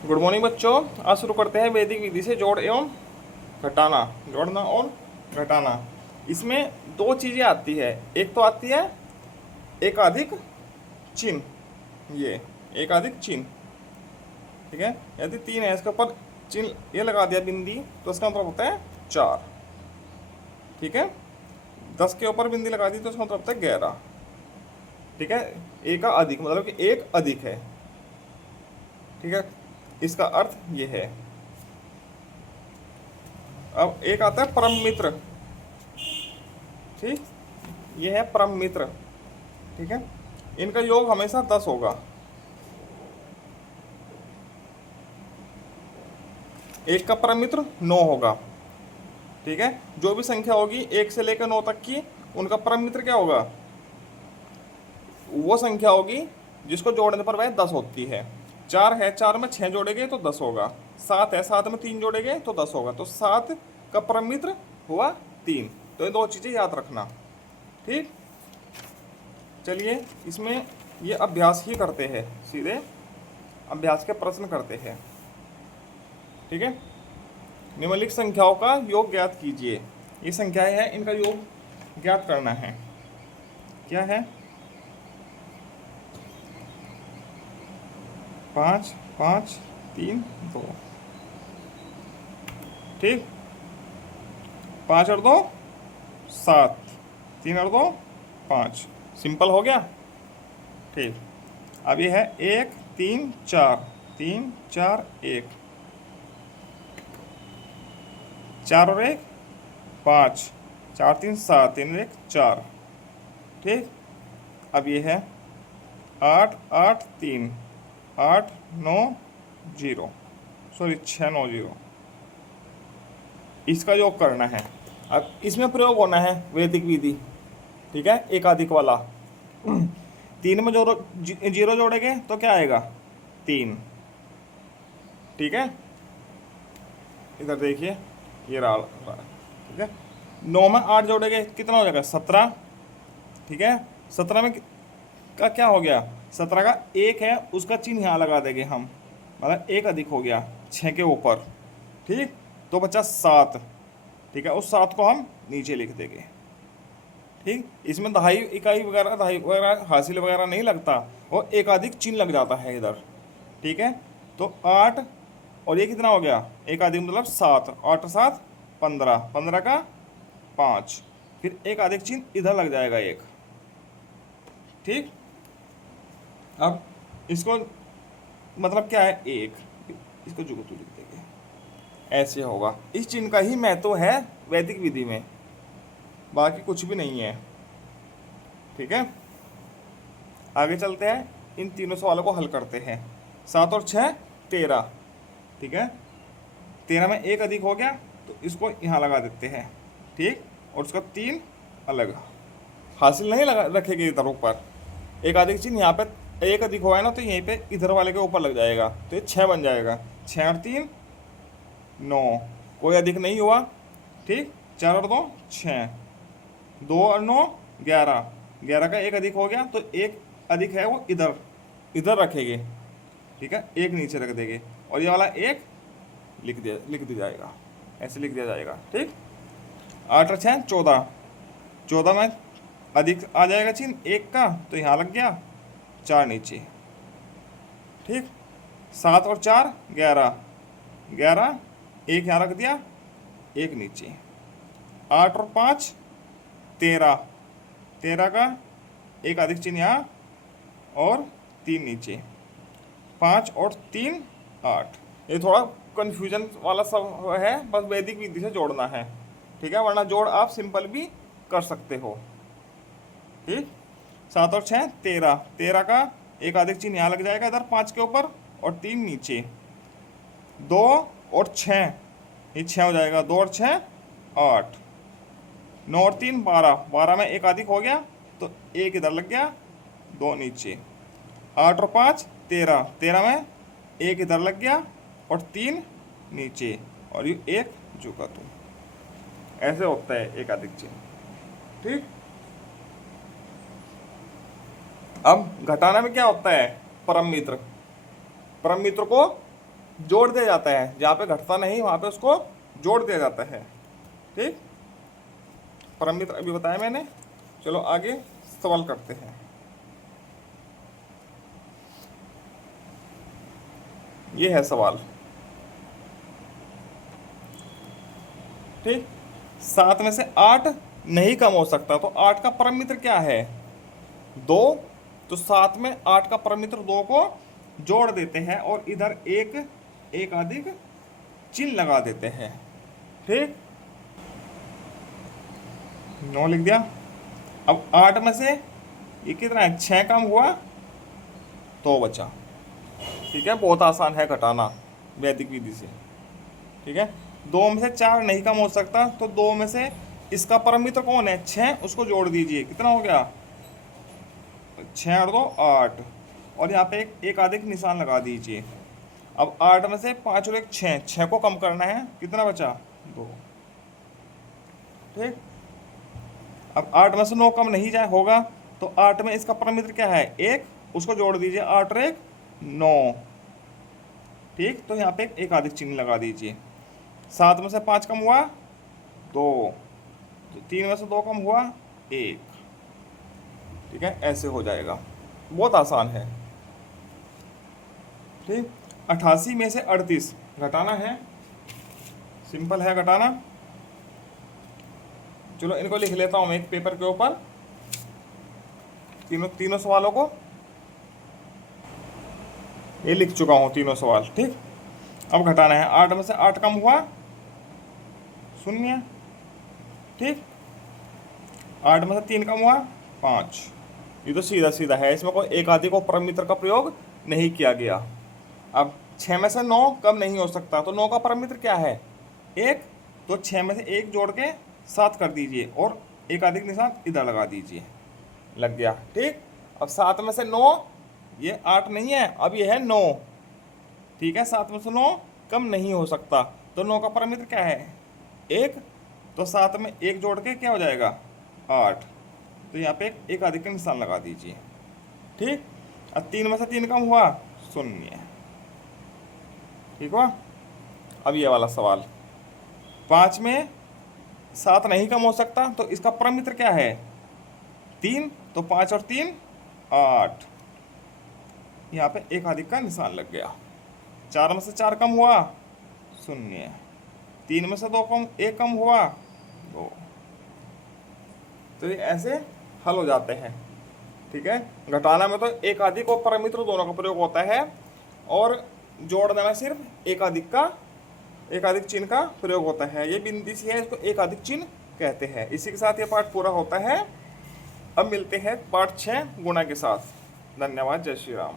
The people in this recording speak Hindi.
गुड मॉर्निंग बच्चों। आज शुरू करते हैं वैदिक विधि से जोड़ एवं घटाना, जोड़ना और घटाना। इसमें दो चीजें आती है। एक तो आती है एकाधिक चिन्ह, ये एकाधिक चिन्ह, ठीक है। यदि तीन है, इसके ऊपर चिन्ह ये लगा दिया बिंदी, तो इसका मतलब होता है 4, ठीक है। 10 के ऊपर बिंदी लगा दी तो इसका मतलब होता है 11, ठीक है। एक का अधिक मतलब कि एक अधिक है, ठीक है। इसका अर्थ ये है। अब एक आता है परम मित्र, ठीक, ये है परम मित्र, ठीक है। इनका योग हमेशा 10 होगा। एक का परम मित्र 9 होगा, ठीक है। जो भी संख्या होगी 1 से लेकर 9 तक की, उनका परम मित्र क्या होगा? वो संख्या होगी जिसको जोड़ने पर वह 10 होती है। 4 है, 4 में 6 जोड़ेंगे तो 10 होगा। 7 है, 7 में 3 जोड़ेंगे तो 10 होगा। तो 7 का परम मित्र हुआ 3। तो ये दो चीजें याद रखना, ठीक। चलिए इसमें ये अभ्यास ही करते हैं, सीधे अभ्यास के प्रश्न करते हैं, ठीक है। निम्नलिखित संख्याओं का योग ज्ञात कीजिए। ये संख्याएं हैं, इनका योग ज्ञात करना है। क्या है? 5 5 3 2, ठीक। 5 और 2 7, 3 और 2 5। सिंपल हो गया, ठीक। अब ये है 1 3 4, 3 4 1, 4 और 1 5, 4 3 7, 3 और 1 4, ठीक। अब ये है 8 8 3, 8 9 0, सॉरी 6 9 0। इसका योग करना है। अब इसमें प्रयोग होना है वैदिक विधि, ठीक है, एकाधिक वाला। 3 में जो जीरो जोड़ेंगे तो क्या आएगा? 3, ठीक है। इधर देखिए, ये रहा, ठीक है। 9 में 8 जोड़ेंगे कितना हो जाएगा? 17, ठीक है। 17 में का क्या हो गया? 17 का 1 है, उसका चिन्ह यहाँ लगा देंगे हम, मतलब 1 अधिक हो गया 6 के ऊपर, ठीक। तो बचा 7, ठीक है। उस 7 को हम नीचे लिख देंगे, ठीक। इसमें दहाई इकाई वगैरह, दहाई वगैरह, हासिल वगैरह नहीं लगता, और एकाधिक चिन्ह लग जाता है इधर, ठीक है। तो 8 और ये कितना हो गया? एकाधिक मतलब 7, 8 7 15, 15 का 5, फिर एक अधिक चिन्ह इधर लग जाएगा 1, ठीक। अब इसको मतलब क्या है? 1, इसको जुगतू लिख देंगे, ऐसे होगा। इस चिन्ह का ही महत्व है वैदिक विधि में, बाकी कुछ भी नहीं है, ठीक है। आगे चलते हैं, इन तीनों सवालों को हल करते हैं। 7 और 6 13, ठीक है। 13 में 1 अधिक हो गया तो इसको यहाँ लगा देते हैं, ठीक। और उसका 3 अलग, हासिल नहीं लगा रखेंगे इधर ऊपर। एक अधिक चिन्ह यहाँ पे 1 अधिक हुआ है ना, तो यहीं पे इधर वाले के ऊपर लग जाएगा, तो ये 6 बन जाएगा। 6 और 3 9, कोई अधिक नहीं हुआ, ठीक। 4 और 2 6, 2 और 9 11, 11 का 1 अधिक हो गया, तो 1 अधिक है वो इधर इधर रखेंगे, ठीक है। 1 नीचे रख देंगे और ये वाला 1 लिख दिया जाएगा, ऐसे लिख दिया जाएगा, ठीक। 8 और 6 14, 14 में अधिक आ जाएगा चिन्ह 1 का, तो यहाँ लग गया 4 नीचे, ठीक। 7 और 4 11, 11 1 यहाँ रख दिया, 1 नीचे। 8 और 5 13, 13 का 1 अधिक चिन्ह यहाँ और 3 नीचे। 5 और 3 8। ये थोड़ा कन्फ्यूजन वाला सब है, बस वैदिक विधि से जोड़ना है, ठीक है, वरना जोड़ आप सिंपल भी कर सकते हो, ठीक। 7 और 6 13, 13 का 1 अधिक चिन्ह यहाँ लग जाएगा इधर 5 के ऊपर और 3 नीचे। 2 और 6, ये 6 हो जाएगा, 2 और 6 8, 9 और 3 12, 12 में 1 अधिक हो गया तो 1 इधर लग गया, 2 नीचे। 8 और 5 13, 13 में 1 इधर लग गया और 3 नीचे, और ये 1 झुका। तो ऐसे होता है एक अधिक चिन्ह, ठीक। अब घटाना में क्या होता है? परम मित्र, परम मित्र को जोड़ दिया जाता है, जहाँ पे घटता नहीं वहाँ पे उसको जोड़ दिया जाता है। ठीक, परम मित्र अभी बताया मैंने। चलो आगे सवाल करते हैं। ये है सवाल। ठीक, 7 में से 8 नहीं कम हो सकता, तो 8 का परम मित्र क्या है? 2। तो 7 में 8 का परम मित्र 2 को जोड़ देते हैं और इधर एक अधिक चिन्ह लगा देते हैं। ठीक, 9 लिख दिया। अब 8 में से ये कितना है? 6 कम हुआ तो बचा। ठीक है, बहुत आसान है घटाना वैदिक विधि से। ठीक है, 2 में से 4 नहीं कम हो सकता, तो 2 में से इसका परम मित्र कौन है? 6, उसको जोड़ दीजिए। कितना हो गया? 6 और 2 8, और यहाँ पे एक अधिक निशान लगा दीजिए। अब 8 में से 5 और 1 6, 6 को कम करना है। कितना बचा? 2। ठीक, अब 8 में से 9 कम नहीं जाए होगा, तो 8 में इसका परम मित्र क्या है? 1, उसको जोड़ दीजिए। 8 और 1 9। ठीक, तो यहाँ पे एक अधिक चिन्ह लगा दीजिए। 7 में से 5 कम हुआ 2, तो 3 में से 2 कम हुआ 1। ठीक है, ऐसे हो जाएगा, बहुत आसान है। ठीक, 88 में से 38 घटाना है, सिंपल है घटाना। चलो इनको लिख लेता हूँ मैं एक पेपर के ऊपर, तीनों सवालों को ये लिख चुका हूँ, तीनों सवाल। ठीक, अब घटाना है। 8 में से 8 कम हुआ 0। ठीक, 8 में से 3 कम हुआ 5। ये तो सीधा सीधा है, इसमें कोई एक आदि को परम मित्र का प्रयोग नहीं किया गया। अब 6 में से 9 कम नहीं हो सकता, तो 9 का परम मित्र क्या है? 1। तो 6 में से 1 जोड़ के 7 कर दीजिए और एक अधिक निशान इधर लगा दीजिए। लग गया। ठीक, अब 7 में से 9, ये 8 नहीं है, अब ये है 9। ठीक है, 7 में से 9 कम नहीं हो सकता, तो 9 का परम मित्र क्या है? 1। तो 7 में 1 जोड़ के क्या हो जाएगा? 8। तो यहाँ पे एक अधिक का निशान लगा दीजिए। ठीक, अब 3 में से 3 कम हुआ 0। ठीक हुआ। अब ये वाला सवाल, 5 में 7 नहीं कम हो सकता, तो इसका परम मित्र क्या है? 3। तो 5 और 3 8। यहाँ पे एक अधिक का निशान लग गया। 4 में से 4 कम हुआ 0। 3 में से 1 कम हुआ 2। तो ये ऐसे हल हो जाते हैं। ठीक है, घटाना में तो एक अधिक और परम मित्र दोनों का प्रयोग होता है, और जोड़ने में सिर्फ एक अधिक चिन्ह का प्रयोग होता है। ये बिंदी सी है, इसको एक अधिक चिन्ह कहते हैं। इसी के साथ ये पाठ पूरा होता है। अब मिलते हैं पाठ 6 गुणा के साथ। धन्यवाद। जय श्री राम।